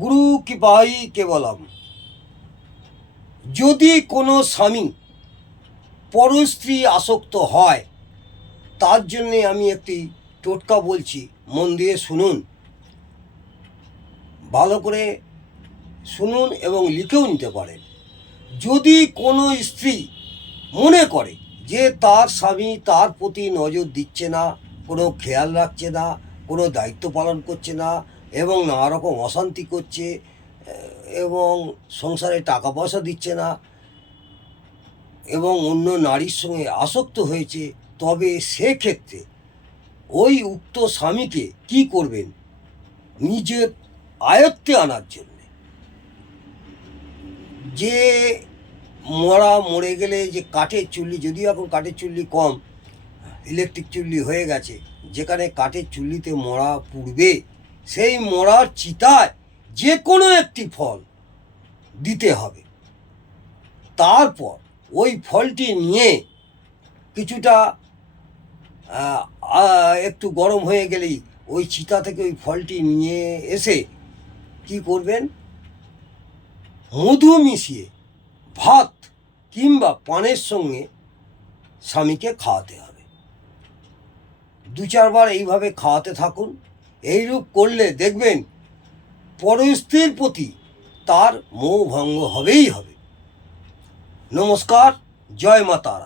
গুরু কৃপাই কেবলম। যদি কোনো স্বামী পরস্ত্রী আসক্ত হয়, তার জন্যে আমি একটি টোটকা বলছি, মন দিয়ে শুনুন, ভালো করে শুনুন এবং লিখেও নিতে পারেন। যদি কোনো স্ত্রী মনে করে যে তার স্বামী তার প্রতি নজর দিচ্ছে না, কোনো খেয়াল রাখছে না, কোনো দায়িত্ব পালন করছে না এবং নানা রকম অশান্তি করছে এবং সংসারে টাকা পয়সা দিচ্ছে না এবং অন্য নারীর সঙ্গে আসক্ত হয়েছে, তবে সেক্ষেত্রে ওই উক্ত স্বামীকে কি করবেন? নিজের আয়ত্তে আনার জন্য, যে মরে গেলে যে কাঠের চুল্লি, যদিও এখন কাঠের চুল্লি কম, ইলেকট্রিক চুল্লি হয়ে গেছে, যেখানে কাঠের চুল্লিতে মরা পুড়বে, সেই মরার চিতায় যে কোনো একটি ফল দিতে হবে। তারপর ওই ফলটি নিয়ে কিছুটা একটু গরম হয়ে গেলেই ওই চিতা থেকে ওই ফলটি নিয়ে এসে কি করবেন? মধু মিশিয়ে ভাত কিংবা পানের সঙ্গে স্বামীকে খাওয়াতে হবে। 2-4 বার এইভাবে খাওয়াতে থাকুন। এইরূপ করলে দেখবেন পরস্ত্রীর প্রতি তার মোহ ভঙ্গ হবেই হবে। নমস্কার, জয় মা তারা।